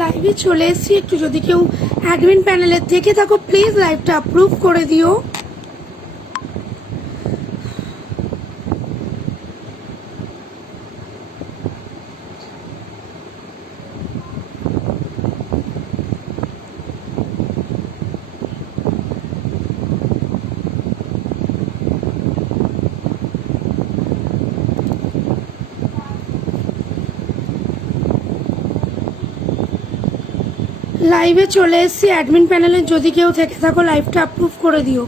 লাইভে চলে এসেছি, একটু যদি কেউ অ্যাডমিন প্যানেলের থেকে থাকো প্লিজ লাইভটা অ্যাপ্রুভ করে দিও। লাইভে চলে এসেছি, অ্যাডমিন প্যানেলে যদি কেউ থেকে থাকো লাইভটা অ্যাপ্রুভ করে দিও।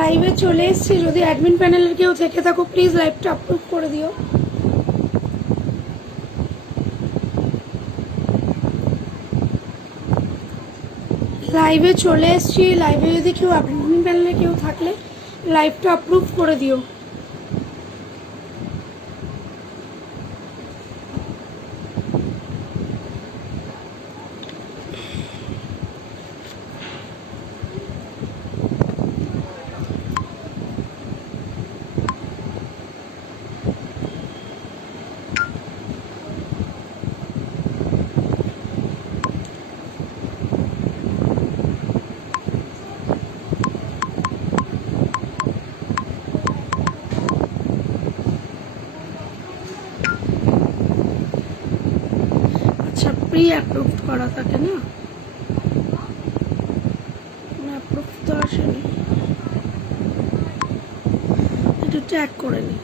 লাইভে চলে এসেছি, যদি অ্যাডমিন প্যানেলের কেউ থেকে থাকো প্লিজ লাইভটা অ্যাপ্রুভ করে দিও। লাইভে চলে এসেছি, লাইভে যদি কেউ অ্যাডমিন প্যানেলে কেউ থাকলে লাইভটা অ্যাপ্রুভ করে দিও। আচ্ছা, প্রি অ্যাপ্রুভ করা থাকে না, অ্যাপ্রুভ তো আসেনি, একটু ট্যাগ করে নিই।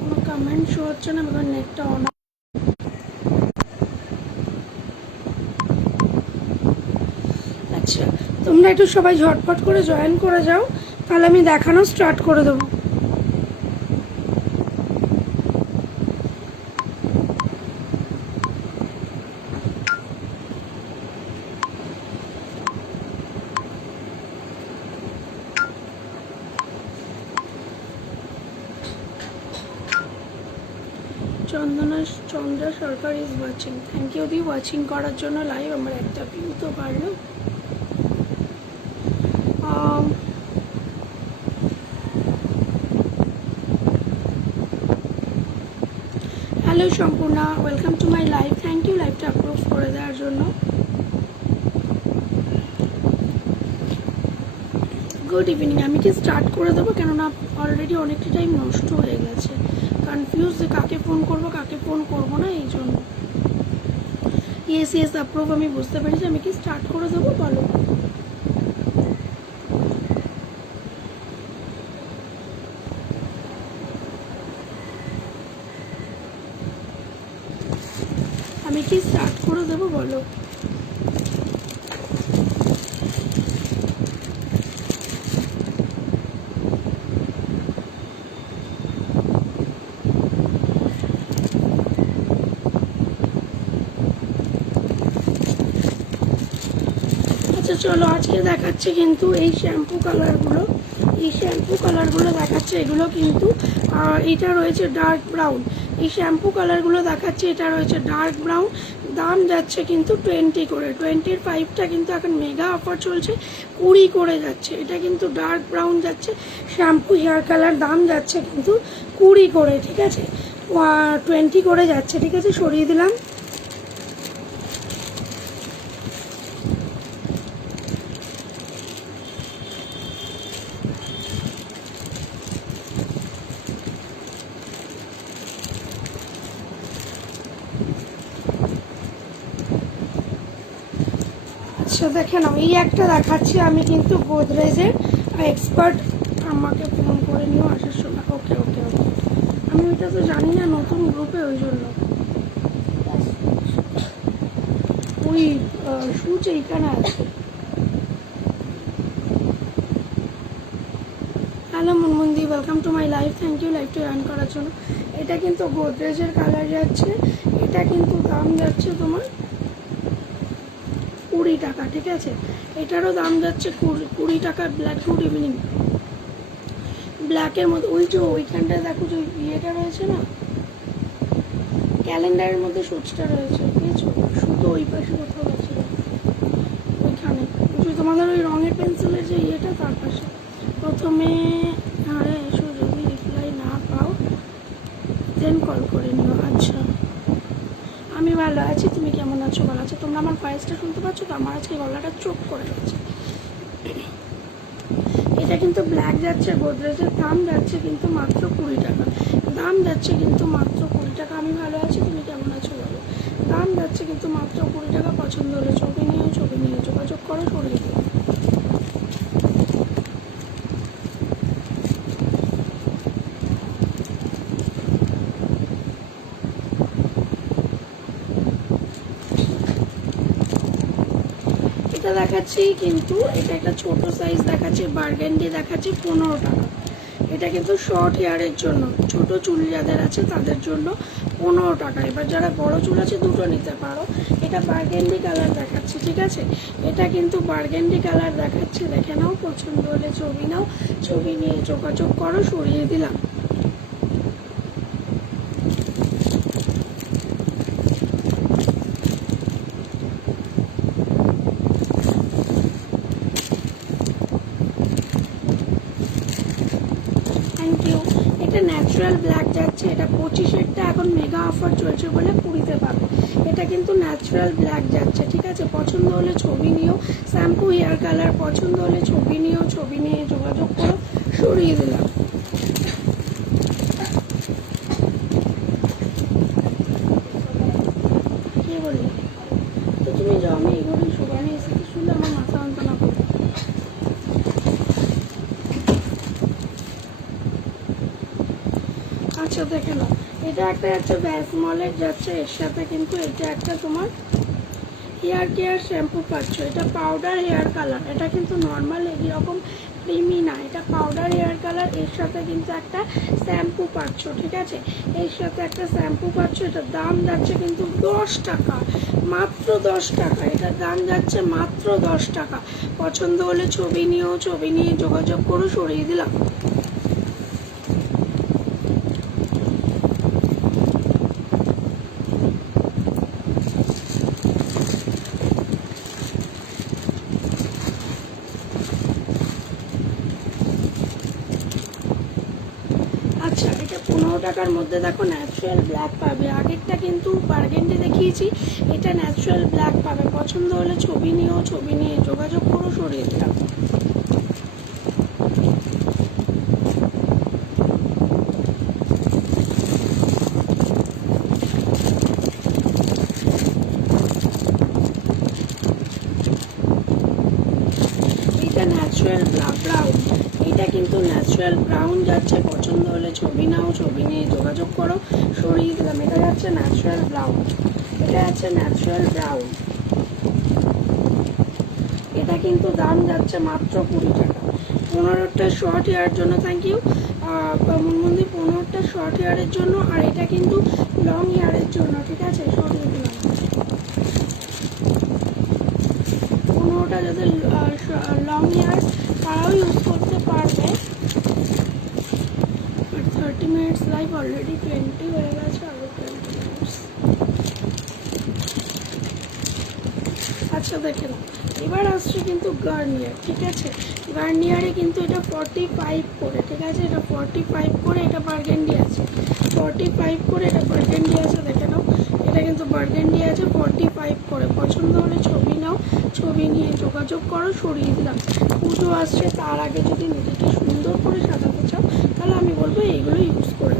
কোনো কমেন্ট শো হচ্ছে না, আমার নেটটা অন। আচ্ছা, তোমরা একটু সবাই ঝটপট করে জয়েন করে যাও, তাহলে আমি দেখানো স্টার্ট করে দেবো। Chandra Sarkar is watching, thank you the watching করার জন্য লাইভ। আমার একটা ভিউ তো বাড়লো। Hello Sampurna, welcome to my live, thank you লাইভটা অ্যাপ্রুভ করে দেওয়ার জন্য। গুড ইভিনিং, আমি কি স্টার্ট করে দেবো, কেননা অলরেডি অনেকটা টাইম নষ্ট হয়ে গেছে, কনফিউজ যে কাকে ফোন করবো কাকে ফোন করবো না, এই জন্য। ইয়েস ইয়েস অ্যাপ্রুভ, আমি বুঝতে পেরেছি, আমি কি স্টার্ট করে দেবো বলো। আমি কি স্টার্ট করে দেবো বলো। আচ্ছা চলো, আজকে দেখাচ্ছে কিন্তু এই শ্যাম্পু কালারগুলো, দেখাচ্ছে, এগুলো কিন্তু এটা রয়েছে ডার্ক ব্রাউন। এই শ্যাম্পু কালারগুলো দেখাচ্ছে, এটা রয়েছে ডার্ক ব্রাউন। দাম যাচ্ছে কিন্তু 20 করে, 25টা কিন্তু এখন মেগা অফার চলছে, 20 করে যাচ্ছে। এটা কিন্তু ডার্ক ব্রাউন যাচ্ছে, শ্যাম্পু হেয়ার কালার, দাম যাচ্ছে কিন্তু 20 করে, ঠিক আছে, 20 করে যাচ্ছে, ঠিক আছে, সরিয়ে দিলাম। আচ্ছা দেখে নাও, এই একটা দেখাচ্ছি আমি কিন্তু গোদরেজের এক্সপার্ট, আমাকে ফোন করে নিও আসার সময়। ওকে ওকে ওকে, আমি ওইটা তো জানি না, নতুন গ্রুপে, ওই জন্য। ওই সুচ এইখানে আছে। হ্যালো মুনমুন্দি, welcome to my life, thank you লাইভটি জয়েন করার জন্য। এটা কিন্তু গোদরেজের কালার যাচ্ছে, এটা কিন্তু দাম যাচ্ছে তোমার 20 টাকা, ঠিক আছে। এটারও দাম যাচ্ছে 20 টাকা। Black, good evening. ব্ল্যাকের মধ্যে ওই যে ওইখানটায় দেখো যে ইয়েটা রয়েছে না, ক্যালেন্ডারের মধ্যে সুচটা রয়েছে, বুঝেছো? শুধু ওই পাশে কোথাও আছে ওইখানে, বুঝছো? তোমাদের ওই রঙের পেন্সিলের যে ইয়েটা তার পাশে। প্রথমে আরে এসো, যদি রিপ্লাই না পাও দেন কল করে নিও। আচ্ছা, আমি ভালো আছি, তুমি কেমন আছো? ভালো আছো? তোমরা আমার ভয়েসটা শুনতে পাচ্ছ তো? আমার আজকে গলাটা চোখ করে গেছে। এটা কিন্তু ব্ল্যাক যাচ্ছে, গোদরেজের দাম যাচ্ছে কিন্তু মাত্র 20 টাকা। দাম যাচ্ছে কিন্তু মাত্র 20 টাকা। আমি ভালো আছি, তুমি কেমন আছো বলো? দাম যাচ্ছে কিন্তু মাত্র 20 টাকা। পছন্দ হলে ছবি নিয়ে যোগাযোগ করো, সরিয়ে দিও। এটা দেখাচ্ছি কিন্তু, এটা একটা ছোট সাইজ দেখাচ্ছি, বার্গেন্ডি দেখাচ্ছি 15 টাকা। এটা কিন্তু শর্ট হেয়ারের জন্য, ছোট চুল যাদের আছে তাদের জন্য 15 টাকা। এবার যারা বড় চুল আছে দুটো নিতে পারো। এটা বার্গেন্ডি কালার দেখাচ্ছি, ঠিক আছে। এটা কিন্তু বার্গেন্ডি কালার দেখাচ্ছি, দেখে নাও। পছন্দ হলে ছবি নাও, ছবি নিয়ে যোগাযোগ করো, সরিয়ে দিলাম। Thank you. এটা ন্যাচারাল ব্ল্যাক যাচ্ছে, এটা 25-এরটা এখন মেগা অফার চলছে বলে 20-তে পাবে। এটা কিন্তু ন্যাচারাল ব্ল্যাক যাচ্ছে, ঠিক আছে। পছন্দ হলে ছবি নিও, শ্যাম্পু হেয়ার কালার, পছন্দ হলে ছবি নিও, ছবি নিয়ে যোগাযোগ করো, সরিয়ে দিলাম। কে বললি? তো তুমি যাও, আমি এগুলোই সবাই নিয়ে এসে শুনলে আমার মাথা যন্ত্রণা করবে। আচ্ছা দেখে নাও, এটা একটা যাচ্ছে ভ্যাসমলের যাচ্ছে, এর সাথে কিন্তু এটা একটা তোমার হেয়ার কেয়ার শ্যাম্পু পাচ্ছ। এটা পাউডার হেয়ার কালার, এটা কিন্তু নর্মাল এরকম ক্রিমি না, এটা পাউডার হেয়ার কালার। এর সাথে কিন্তু একটা শ্যাম্পু পাচ্ছ, ঠিক আছে। এর সাথে একটা শ্যাম্পু পাচ্ছ। এটার দাম যাচ্ছে কিন্তু 10 টাকা, মাত্র 10 টাকা। এটার দাম যাচ্ছে মাত্র 10 টাকা। পছন্দ হলে ছবি নিও, ছবি নিয়ে যোগাযোগ করো, সরিয়ে দিলাম। আচ্ছা, এটা 15 টাকার মধ্যে দেখো ন্যাচারাল ব্ল্যাক পাবে। আগেরটা কিন্তু বার্গেন্ডি দেখিয়েছি, এটা ন্যাচারাল ব্ল্যাক পাবে। পছন্দ হলে ছবি নিও, ছবি নিয়ে যোগাযোগ করো, সরিয়ে দিলাম। এটা ন্যাচারাল ব্রাউন, এটা কিন্তু ন্যাচারাল ব্রাউন যাচ্ছে। পছন্দ হলে ছবি নাও, ছবি নিয়ে যোগাযোগ করো, সরিয়ে দিলাম। এটা যাচ্ছে ন্যাচারাল ব্রাউন, এটা যাচ্ছে ন্যাচারাল ব্রাউন। এটা কিন্তু দাম যাচ্ছে মাত্র 20 টাকা। 15টা শর্ট হেয়ার জন্য, থ্যাংক ইউ মুনমুন্দি, 15টা শর্ট হেয়ারের জন্য। আর এটা কিন্তু লং হেয়ারের জন্য, ঠিক আছে, সরিয়ে দিলাম। 15টা যাদের লং হেয়ার তারাও ইউজ করতে পারবে। 30 মিনিটস লাইভ, অলরেডি 20 হয়ে গেছে, আরও 20 মিনিটস। আচ্ছা দেখে নাও, এবার আসছে কিন্তু গার্নিয়ার, ঠিক আছে। গার্নিয়ারে কিন্তু এটা 45 করে, ঠিক আছে। এটা 45 করে, এটা বার্গেন্ডি আছে 45 করে, এটা বার্গেন্ডি আছে, দেখে নাও। এটা কিন্তু বার্গেন্ডি আছে 45 করে। পছন্দ হলে ছবি নাও, ছবি নিয়ে যোগাযোগ করো, সরিয়ে দিলাম। পুজো আসছে, তার আগে যদি নিজেকে সুন্দর করে সাজাতে চাও তাহলে আমি বলবো এইগুলো ইউজ করে।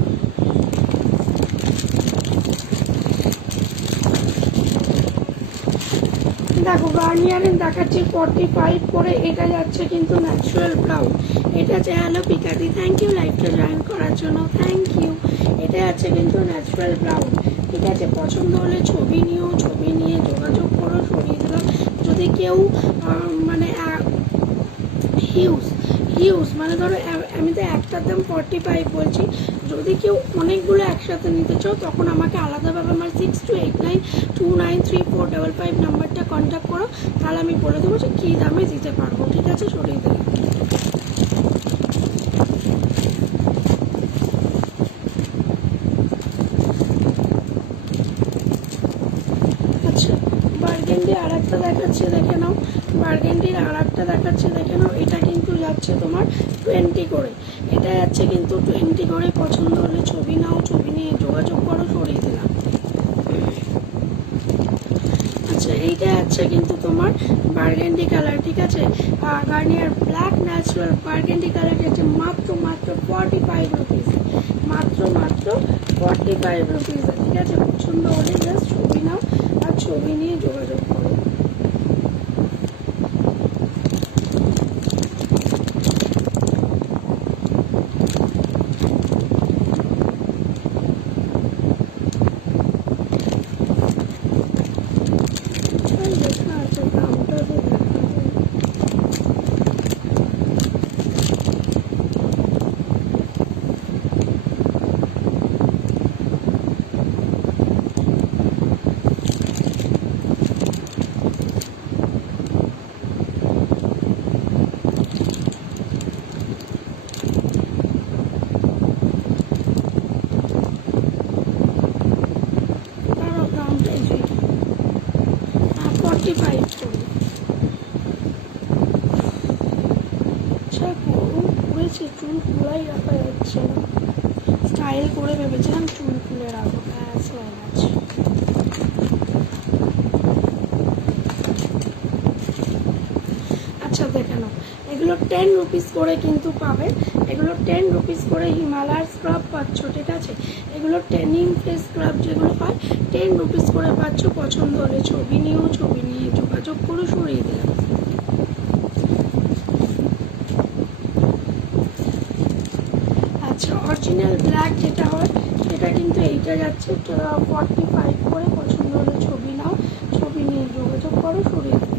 দেখো গার্নিয়ারের দেখাচ্ছি 45 করে, এটা যাচ্ছে কিন্তু ন্যাচারাল ব্রাউন। এটা হচ্ছে হ্যালো পিকাদি, থ্যাংক ইউ লাইভটা জয়েন করার জন্য, থ্যাংক ইউ। এটা যাচ্ছে কিন্তু ন্যাচারাল ব্রাউন, ঠিক আছে। পছন্দ হলে ছবি নিও, ছবি নিয়ে যোগাযোগ করো, সরিয়ে দিলাম। যদি কেউ মানে হিউজ হিউজ মানে ধরো আমি তো একটার দাম 45 বলছি, যদি কেউ অনেকগুলো একসাথে নিতে চাও তখন আমাকে আলাদাভাবে আমার 6289293455 নাম্বারটা কন্ট্যাক্ট করো, তাহলে আমি বলে দেবো যে কী দামে দিতে পারবো, ঠিক আছে। সরিয়ে দিলাম। আচ্ছা, বার্গেন্ডি আর একটা দেখাচ্ছি, দেখে নাও। বার্গেন্ডির আর একটা দেখাচ্ছি, দেখে নাও। এটা কিন্তু যাচ্ছে তোমার 20 করে, এটা যাচ্ছে কিন্তু 20 করে। পছন্দ হলে ছবি নাও, ছবি নিয়ে যোগাযোগ করো, সরিয়ে দিলাম। আচ্ছা, এইটা যাচ্ছে কিন্তু তোমার বার্গেন্ডি কালার, ঠিক আছে। Garnier black natural burgundy colour যাচ্ছে মাত্র 45 রুপিস, মাত্র 45 রুপিস, ঠিক আছে। পছন্দ হলে জাস্ট ছবি নাও আর ছবি নিয়ে যোগাযোগ করো। দেখা আছে দামটা তো দেখা যায়। তারও দামটাই যে 45 করে। আচ্ছা, গরম পড়েছে, চুল খোলাই রাখা যাচ্ছে না। স্টাইল করে ভেবেছিলাম চুল খুলে রাখবো, ব্যাস হয়ে গেছে। আচ্ছা, দেখে নাও, এগুলো 10 রুপিস করে কিন্তু পাবে। এগুলো 10 রুপিস করে হিমালয়ার স্ক্রাব পাচ্ছ, ঠিক আছে। এগুলো টেনিং ফেস স্ক্রাব যেগুলো হয় 10 রুপিস করে পাচ্ছ। পছন্দ হলে ছবি নিও, ছবি নিয়ে যোগাযোগ করো, সরিয়ে দিলাম। আচ্ছা, অরিজিনাল ব্ল্যাক যেটা হয় সেটা কিন্তু এইটা যাচ্ছে 45 করে। পছন্দ হলে ছবি নাও, ছবি নিয়ে যোগাযোগ করো, সরিয়ে দিলাম।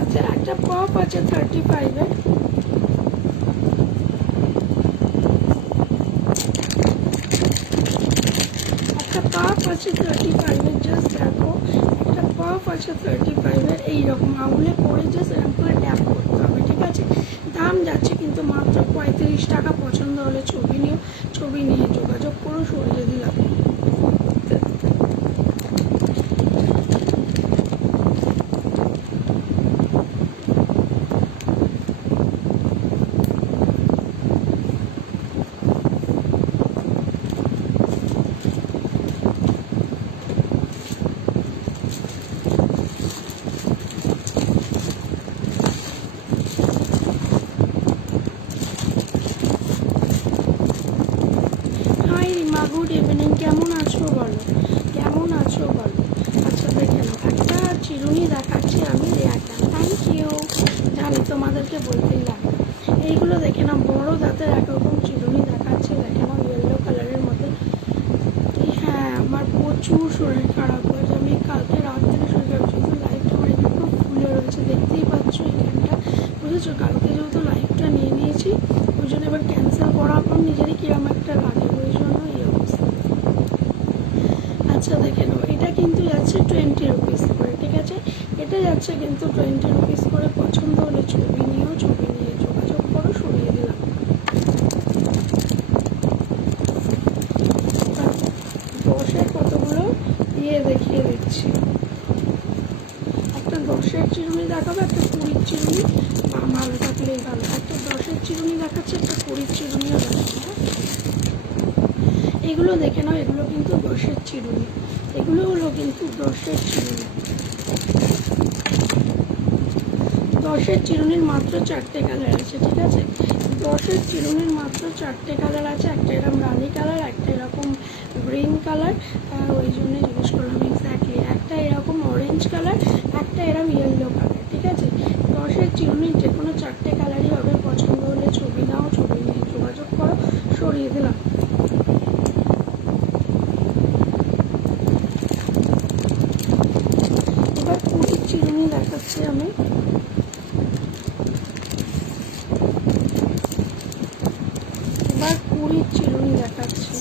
আচ্ছা, একটা পপ আছে 35-এর, একটা পাফ আছে 35-এর, জাস্ট দেখো। একটা পাফ আছে 35-এর, এইরকম আঙুলে পরে জাস্ট এরকম করে ট্যাপ করতে হবে, ঠিক আছে। দাম যাচ্ছে কিন্তু মাত্র 35 টাকা। পছন্দ হলে ছবি নিও, ছবি নিয়ে যোগাযোগ করো, সরিয়ে দিলাম। হাই রিমা, গুড ইভিনিং, কেমন আছো বলো, কেমন আছো বলো। আচ্ছা, দেখে নাও, একটা চিরুনি দেখাচ্ছি আমি, রেয়ারটা, থ্যাংক ইউ। জানি তোমাদেরকে বলতেই লাগে। এইগুলো দেখে নাও, বড় দাঁতের একরকম চিরুনি দেখাচ্ছে, দেখে নাও, ইয়েলো কালারের মধ্যে। হ্যাঁ, আমার প্রচুর শরীর খারাপ হয়েছে, আমি কালকে রাত থেকে শরীর খারাপ, যেহেতু লাইফটা আমার একটু ফুলে রয়েছে, দেখতেই পাচ্ছ এখানটা, বুঝেছো। কালকে যেহেতু লাইফটা নিয়ে নিয়েছি, ওই জন্য এবার ক্যান্সেল করার পর নিজেরই কিরম একটা লাগে, ওই জন্য এই অবস্থা। আচ্ছা, দেখে নাও, এটা কিন্তু যাচ্ছে 20 রুপিস করে, ঠিক আছে। এটা যাচ্ছে কিন্তু 20 রুপিস করে। পছন্দ হলে ছবি নিও, ছবি নিয়ে যোগাযোগ করো, সরিয়ে দিলাম। দশের কতগুলো দেখিয়ে দিচ্ছি। একটা 10-এর চিরুনি দেখাবো, একটা 20-র চিরুনি, ভালো থাকলেই ভালো। একটা 10-এর চিরুনি দেখাচ্ছে, একটা 20-র চিরুনিও দেখাচ্ছে। এগুলো দেখে নাও, এগুলো কিন্তু 10-এর চিরুনি, এগুলো হলো কিন্তু 10-এর চিরুনি। 10-এর চিরুনির মাত্র 4টে কালার আছে, ঠিক আছে? 10-এর চিরুনির মাত্র 4টে কালার আছে। একটা এরকম রানি কালার, একটা এরকম গ্রিন কালার, ওই জন্য জিজ্ঞেস করলাম এক্স্যাক্টলি, একটা এরকম অরেঞ্জ কালার, একটা এরকম ইয়েলো কালার, ঠিক আছে? 10-এর চিরুনির যে কোনো 4টে কালারই হবে। পছন্দ হলে ছবি নাও, ছবি নিয়ে যোগাযোগ করো। সরিয়ে দিলাম। এবার 20 চিরুনি দেখাচ্ছি আমি। এবার 20 চিরুনি দেখাচ্ছি।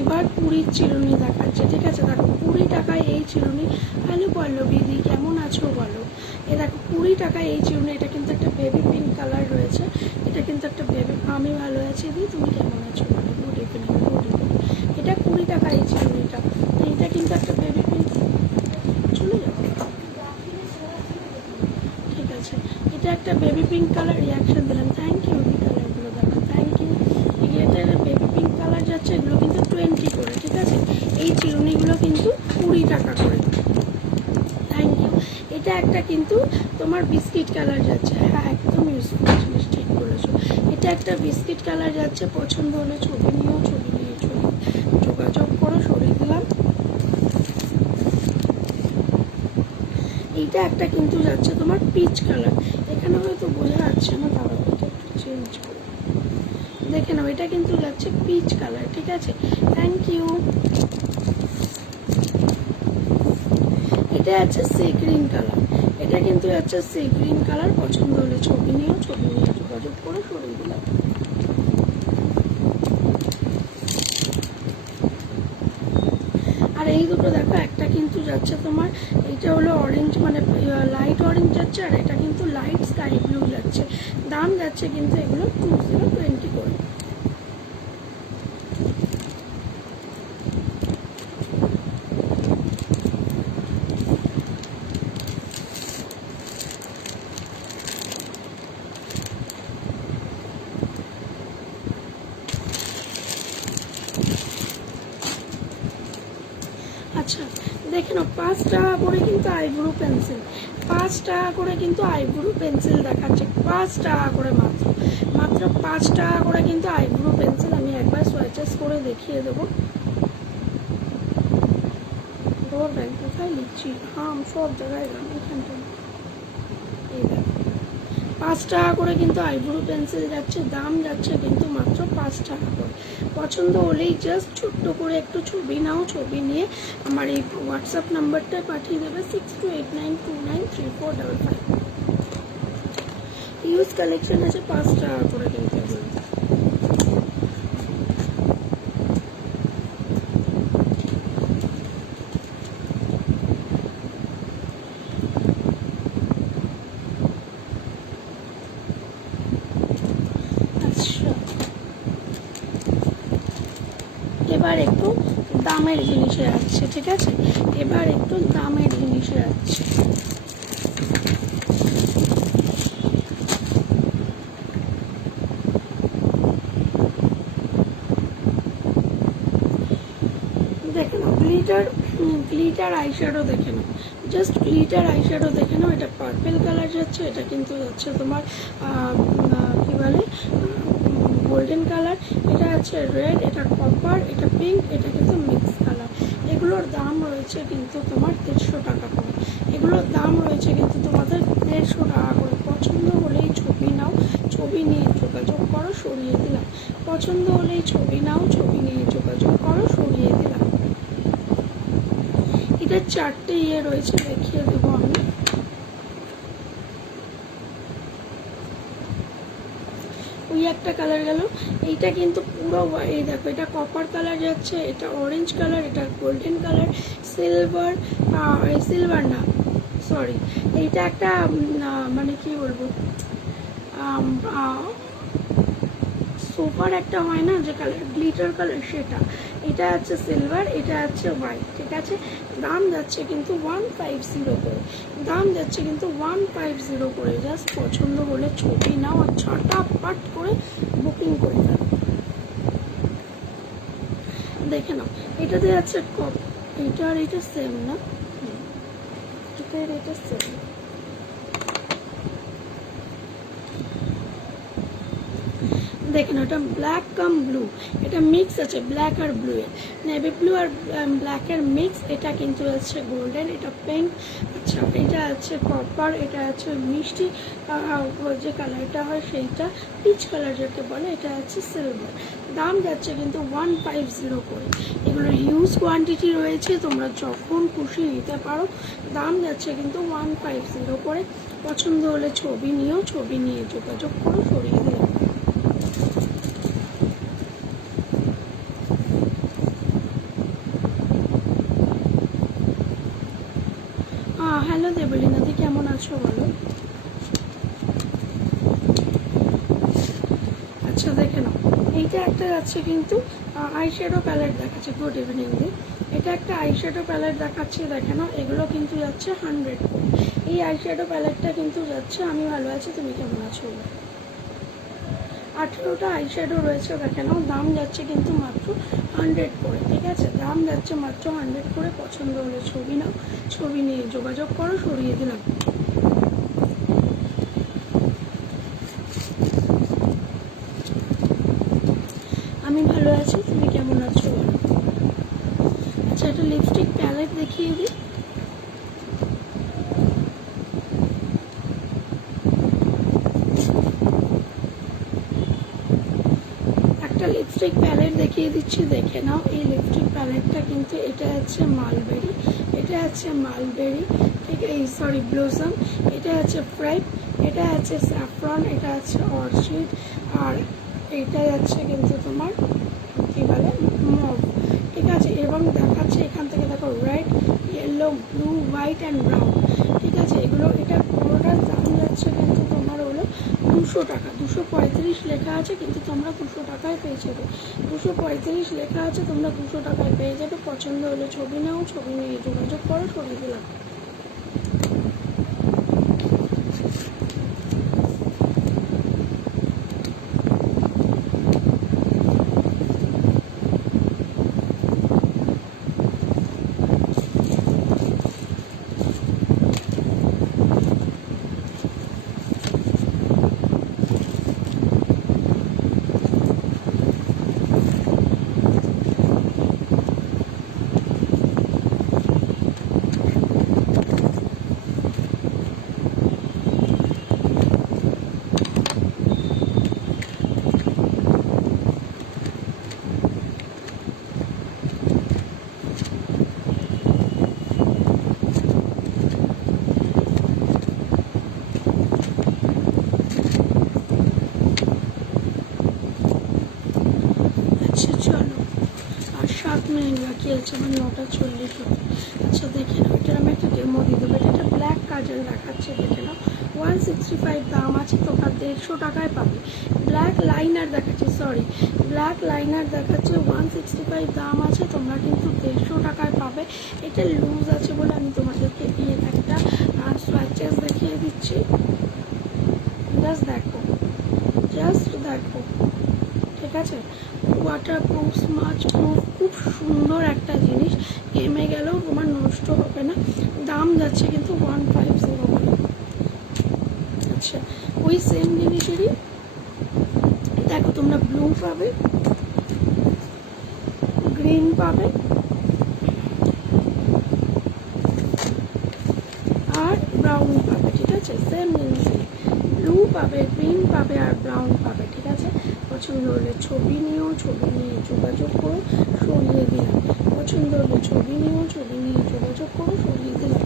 এবার 20 চিরুনি দেখাচ্ছে, ঠিক আছে? দেখো 20 টাকায় এই চিরুনি। হ্যালো পল্লবী দি, কেমন আছো বলো? এ দেখো 20 টাকায় এই চিরুনি। এটা কিন্তু একটা বেবি পিঙ্ক কালার রয়েছে। এটা কিন্তু একটা বেবি, আমি ভালো আছি দি, তুমি কেমন আছো বলো? Good evening, good evening. এটা 20 টাকা এই চিরুনিটা। এইটা কিন্তু একটা বেবি পিঙ্ক, চলে যাবো, ঠিক আছে? এটা একটা বেবি পিঙ্ক কালার, রিয়াকশন দিলাম, থ্যাংক ইউ। এই কালারগুলো দেখো, থ্যাংক ইউ। এটা বেবি পিঙ্ক কালার যাচ্ছে, এগুলো কিন্তু 20 করে, ঠিক আছে? এই চিরুনিগুলো কিন্তু 20 টাকা করে, থ্যাংক ইউ। এটা একটা কিন্তু তোমার বিস্কিট কালার যাচ্ছে, হ্যাঁ একদম ইউজফুল জিনিস, ঠিক করেছো। এটা একটা বিস্কিট কালার যাচ্ছে। পছন্দ হলে ছবি নিয়েও, ছবি নিয়ে যোগাযোগ করো। সরিয়ে দিলাম। এইটা একটা কিন্তু যাচ্ছে তোমার পিচ কালার। এখানে হয়তো বোঝা যাচ্ছে না, দাঁড়াও এটা একটু চেঞ্জ করো, দেখে নাও। এটা কিন্তু যাচ্ছে পিচ কালার, ঠিক আছে? Thank you. এটা যাচ্ছে সি গ্রিন কালার। এটা কিন্তু যাচ্ছে সি গ্রিন কালার। পছন্দ হলে ছবি নিয়েও, ছবি নিয়ে যোগাযোগ করে। সরিয়ে দিলাম। আর এই দুটো দেখো, একটা কিন্তু যাচ্ছে তোমার, এইটা হলো অরেঞ্জ, মানে লাইট অরেঞ্জ যাচ্ছে, আর এটা কিন্তু লাইট স্কাই ব্লু যাচ্ছে। দাম যাচ্ছে কিন্তু এগুলো 2020 করে। আচ্ছা দেখে নাও, 5 টাকা করে কিন্তু আইব্রো পেন্সিল, 5 টাকা করে কিন্তু আইব্রো পেন্সিল দেখাচ্ছে। 5 টাকা করে, মাত্র 5 টাকা করে কিন্তু আইব্রো পেন্সিল। আমি একবার সোয়াচেস করে দেখিয়ে দেবো। কোথায় লিখছি, হ্যাঁ সব জায়গায় গেলাম, এখানটা। এই দেখো 5 টাকা করে কিন্তু আইব্রো পেন্সিল যাচ্ছে। দাম যাচ্ছে কিন্তু মাত্র 5 টাকা করে। পছন্দ হলেই জাস্ট ছোট্ট করে একটু ছবি নাও, ছবি নিয়ে আমার এই হোয়াটসঅ্যাপ নাম্বারটায় পাঠিয়ে দেবে 6289293455। ইউজ কালেকশন আছে 5 টাকা করে কিন্তু এগুলো। এবার একটু দামের জিনিসে আসছে, ঠিক আছে? এবার একটু দামের জিনিসে আসছে। দেখে নাও গ্লিটার আইশ্যাডো দেখে নাও, জাস্ট গ্লিটার আইশ্যাডো দেখে নাও। এটা পার্পেল কালার যাচ্ছে, এটা কিন্তু যাচ্ছে তোমার কী বলে গোল্ডেন কালার, এটা আছে রেড, এটা কপার, এটা পিঙ্ক, এটা কিন্তু মিক্স কালার। এগুলোর দাম রয়েছে কিন্তু তোমার 150 টাকা করে। এগুলোর দাম রয়েছে কিন্তু তোমাদের 150 টাকা করে। পছন্দ হলেই ছবি নাও, ছবি নিয়ে যোগাযোগ করো। সরিয়ে দিলাম। পছন্দ হলেই ছবি নাও, ছবি নিয়ে যোগাযোগ করো। সরিয়ে দিলাম। এটা 4টে ইয়ে রয়েছে, দেখিয়ে দেবো আমি। ওই একটা কালার গেল। এইটা কিন্তু পুরো, এই দেখো এটা কপার কালার যাচ্ছে, এটা অরেঞ্জ কালার, এটা গোল্ডেন কালার, সিলভার, সিলভার না সরি, এইটা একটা মানে কি বলবো, সোফার একটা হয় না যে কালার, গ্লিটার কালার, সেটা। এটা আছে সিলভার, এটা আছে হোয়াইট, ঠিক আছে? দাম যাচ্ছে কিন্তু 150 করে। দাম যাচ্ছে কিন্তু 150 করে। জাস্ট পছন্দ হলে ছবি নাও আর ছটাপাট করে বুকিং করে দাও। দেখে নাও, এটাতে যাচ্ছে কপ, এটা আর এটা সেম না, দুটোর এটা সেম। দেখেন ওটা ব্ল্যাক কাম ব্লু, এটা মিক্স আছে ব্ল্যাক আর ব্লু এর, নেভি ব্লু আর ব্ল্যাকের মিক্স। এটা কিন্তু আছে গোল্ডেন, এটা পিঙ্ক। আচ্ছা এটা আছে কপার, এটা আছে মিষ্টি যে কালারটা হয় সেইটা, পিচ কালার যেটা বলে, এটা আছে সিলভার। দাম যাচ্ছে কিন্তু 150 করে। এগুলোর হিউজ কোয়ান্টিটি রয়েছে, তোমরা যখন খুশি নিতে পারো। দাম যাচ্ছে কিন্তু 150 করে। পছন্দ হলে ছবি নিও, ছবি নিয়ে যোগাযোগ করো, সরিয়ে দিলাম। হ্যালো দেবলীনাদি, কেমন আছো বলো? আচ্ছা দেখে নাও, এইটা একটা যাচ্ছে কিন্তু আইশ্যাডো প্যালেট দেখাচ্ছে। গুড ইভিনিং দি, এটা একটা আইশ্যাডো প্যালেট দেখাচ্ছি, দেখে নাও। এগুলো কিন্তু যাচ্ছে 100 করে। এই আইশ্যাডো প্যালেটটা কিন্তু যাচ্ছে, আমি ভালো আছি, তুমি কেমন আছো? 18টা আইশ্যাডো রয়েছে, দেখে নাও। দাম যাচ্ছে কিন্তু মাত্র 100 করে, ঠিক আছে? দাম যাচ্ছে মাত্র 100 করে। পছন্দ হলে ছবি নাও, ছবি নিয়ে যোগাযোগ করো, সরিয়ে দিলাম। আমি ভালো আছি, তুমি কেমন আছো বলো? আচ্ছা একটা লিপস্টিক প্যালেট দেখিয়ে দিই। একটা লিপস্টিক প্যালেট দেখিয়ে দিচ্ছি, দেখে নাও। এই লিপস্টিক প্যালেটটা কিন্তু এটা আছে মালবেরি, এটা আছে মালবেরি, ঠিক আছে, সরি ব্লসম, এটা আছে ফ্রাইপ, এটা আছে স্যাফরন, এটা আছে অর্চিড, আর এইটা যাচ্ছে কিন্তু তোমার কী বলে মভ, ঠিক আছে? এবং দেখাচ্ছে এখান থেকে দেখো red, yellow, blue, white and brown, ঠিক আছে? এগুলো এটা পুরোটার দাম যাচ্ছে কিন্তু তোমার হলো 200 টাকা। 235 লেখা আছে, কিন্তু তোমরা 200 টাকায় পেয়ে যাবে। 235 লেখা আছে, তোমরা 200 টাকায় পেয়ে যাবে। পছন্দ হলে ছবি নাও, ছবি নিয়ে যোগাযোগ করো, সরিয়ে দিলাম। আচ্ছা চলো, আর 7 মিনিট বাকি আছে, আমার 9:40 হবে। আচ্ছা দেখে নাও, এটার আমি একটা ডেমো দিয়ে দেবো। এটা একটা ব্ল্যাক কাজল দেখাচ্ছে, দেখে নাও। 165 দাম আছে, তোমরা 150 টাকায় পাবে। ব্ল্যাক লাইনার দেখাচ্ছে, সরি ব্ল্যাক লাইনার দেখাচ্ছে, 165 দাম আছে, তোমরা কিন্তু 150 টাকায় পাবে। এটা লুজ আছে বলে আমি তোমাদেরকে দিয়ে একটা সোয়াচেস দেখিয়ে দিচ্ছি। জাস্ট দেখো, জাস্ট দেখো, ঠিক আছে? ওয়াটারপ্রুফ, স্মাচ প্রুফ, খুব সুন্দর একটা জিনিস, ঘেমে গেলেও তোমার নষ্ট হবে না। দাম যাচ্ছে কিন্তু 150 করে। আচ্ছা ওই সেম জিনিসেরই দেখো, তোমরা ব্লু পাবে, গ্রিন পাবে, আর ব্রাউন পাবে, ঠিক আছে? সেম জিনিসেরই ব্লু পাবে, গ্রিন পাবে, আর ব্রাউন পাবে, ঠিক আছে? পছন্দ হলে ছবি নিও, ছবি নিয়ে যোগাযোগ করো, সরিয়ে দিলাম। পছন্দ হলে ছবি নিও, ছবি নিয়ে যোগাযোগ করো, সরিয়ে দিলাম।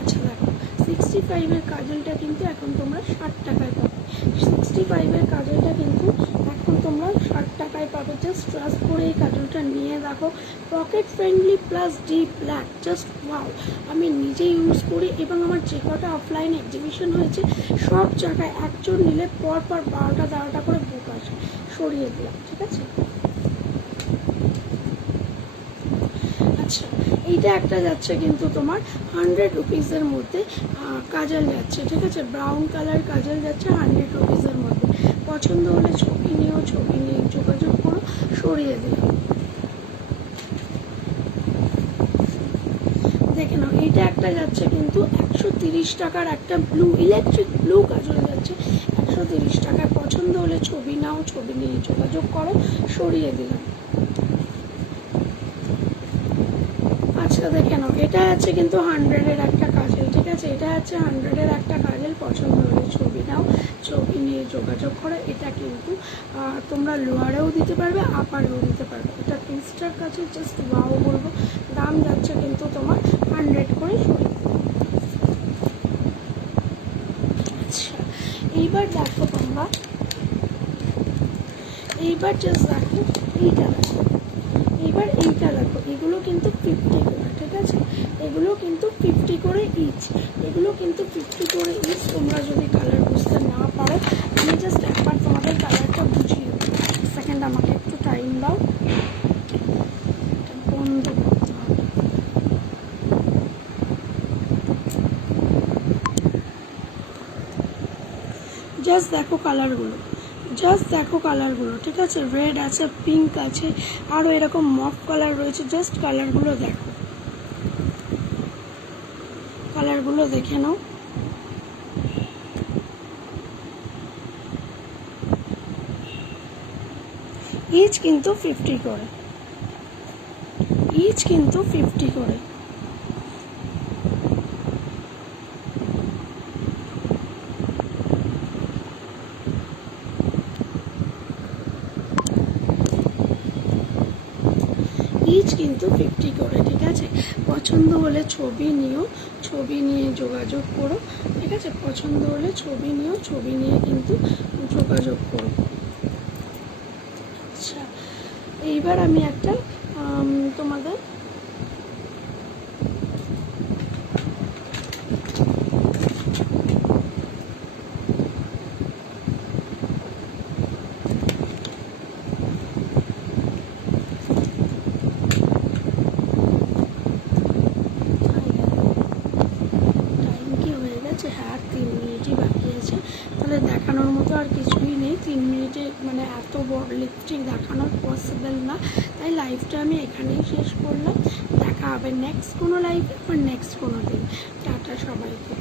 আচ্ছা দেখো, 65-এর কাজলটা কিন্তু এখন তোমরা 60 টাকায় পাবে। 65-এর কাজলটা কিন্তু এখন তোমরা 60 টাকায় পাবে। জাস্ট ট্রাস্ট করে এই কাজলটা নিয়ে দেখো, pocket friendly plus deep black, just wow. আমি নিজে ইউজ করি, এবং আমার যে কটা অফলাইন এক্সিবিশন হয়েছে সব জায়গায় একজন নিলে পর 12টা করে বুক আসে। সরিয়ে দিলাম, ঠিক আছে? আচ্ছা এইটা একটা যাচ্ছে কিন্তু তোমার 100 রুপিসের মধ্যে কাজল যাচ্ছে, ঠিক আছে? ব্রাউন কালার কাজল যাচ্ছে 100 রুপিসের মধ্যে। পছন্দ হলে ছবি নিও, ছবি নিয়ে যোগাযোগ করো, সরিয়ে দিলাম। দেখে নাও, এইটা একটা যাচ্ছে কিন্তু 130 টাকার একটা ব্লু, ইলেকট্রিক ব্লু কাজল যাচ্ছে 130 টাকায়। পছন্দ হলে ছবি নাও, ছবি নিয়ে যোগাযোগ করো। সরিয়ে দিলাম। আচ্ছা দেখে নাও, এটা আছে কিন্তু 100-এর একটা কাজল, ঠিক আছে, এটা আছে 100-এর একটা কাজল। পছন্দ হলে ছবি নাও, ছবি নিয়ে যোগাযোগ করো। এটা কিন্তু তোমরা লোয়ারেও দিতে পারবে, আপারেও দিতে পারবে। এটা পিসটার কাছে জাস্ট ওয়াও বলবো। দাম যাচ্ছে কিন্তু তোমার 100 করে। সরিয়ে দিলাম। আচ্ছা এইবার দেখো তোমরা, এইবার জাস্ট দেখো এইটা দেখো, এইবার এইটা দেখো। এগুলো কিন্তু 50 করে, ঠিক আছে, এগুলো কিন্তু 50 করে ইচ, এগুলো কিন্তু 50 করে ইচ। তোমরা যদি কালার বুঝতে না পারো, আমি জাস্ট একবার তোমাদের কালারটা বুঝিয়ে দেবো। সেকেন্ড আমাকে একটু টাইম দাও, বন্ধ করতে হবে। জাস্ট দেখো কালারগুলো, জাস্ট দেখো কালারগুলো, ঠিক আছে। রেড আছে, পিঙ্ক আছে, আরও এরকম মফ কালার রয়েছে। জাস্ট কালারগুলো দেখো, কালারগুলো দেখে নাও। ইচ কিন্তু 50 করে, ইচ কিন্তু 50 করে। ইচ কিন্তু 50 করে, ঠিক আছে। পছন্দ হলে ছবি নিও, ছবি নিয়ে যোগাযোগ করো, ঠিক আছে। পছন্দ হলে ছবি নিও, ছবি নিয়ে কিন্তু যোগাযোগ করো। আচ্ছা এইবার আমি একটা তোমাদের হ্যাঁ 3 মিনিটই বাকি আছে, তাহলে দেখানোর মতো আর কিছুই নেই। 3 মিনিটে মানে এত বড় লিপস্টিক দেখানোর পসিবল না, তাই লাইভটা আমি এখানেই শেষ করলাম। দেখা হবে নেক্সট কোনো লাইভে বা নেক্সট কোনো দিন। টাটা সবাইকে।